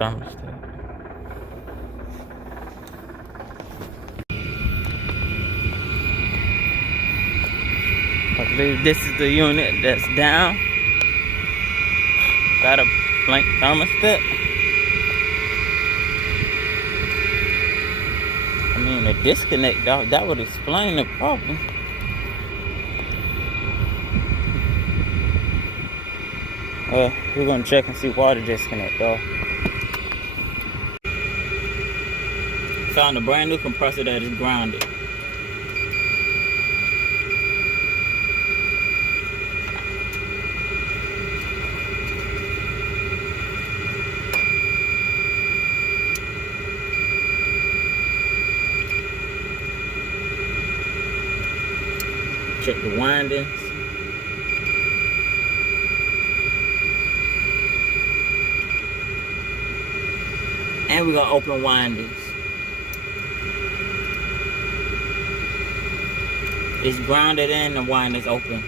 thermostat. I believe this is the unit that's down. Got a blank thermostat. I mean, the disconnect, that would explain the problem. We're gonna check and see why the disconnect, though. Found a brand new compressor that is grounded. Check the windings. And we're gonna open windings. It's grounded in, the windings open.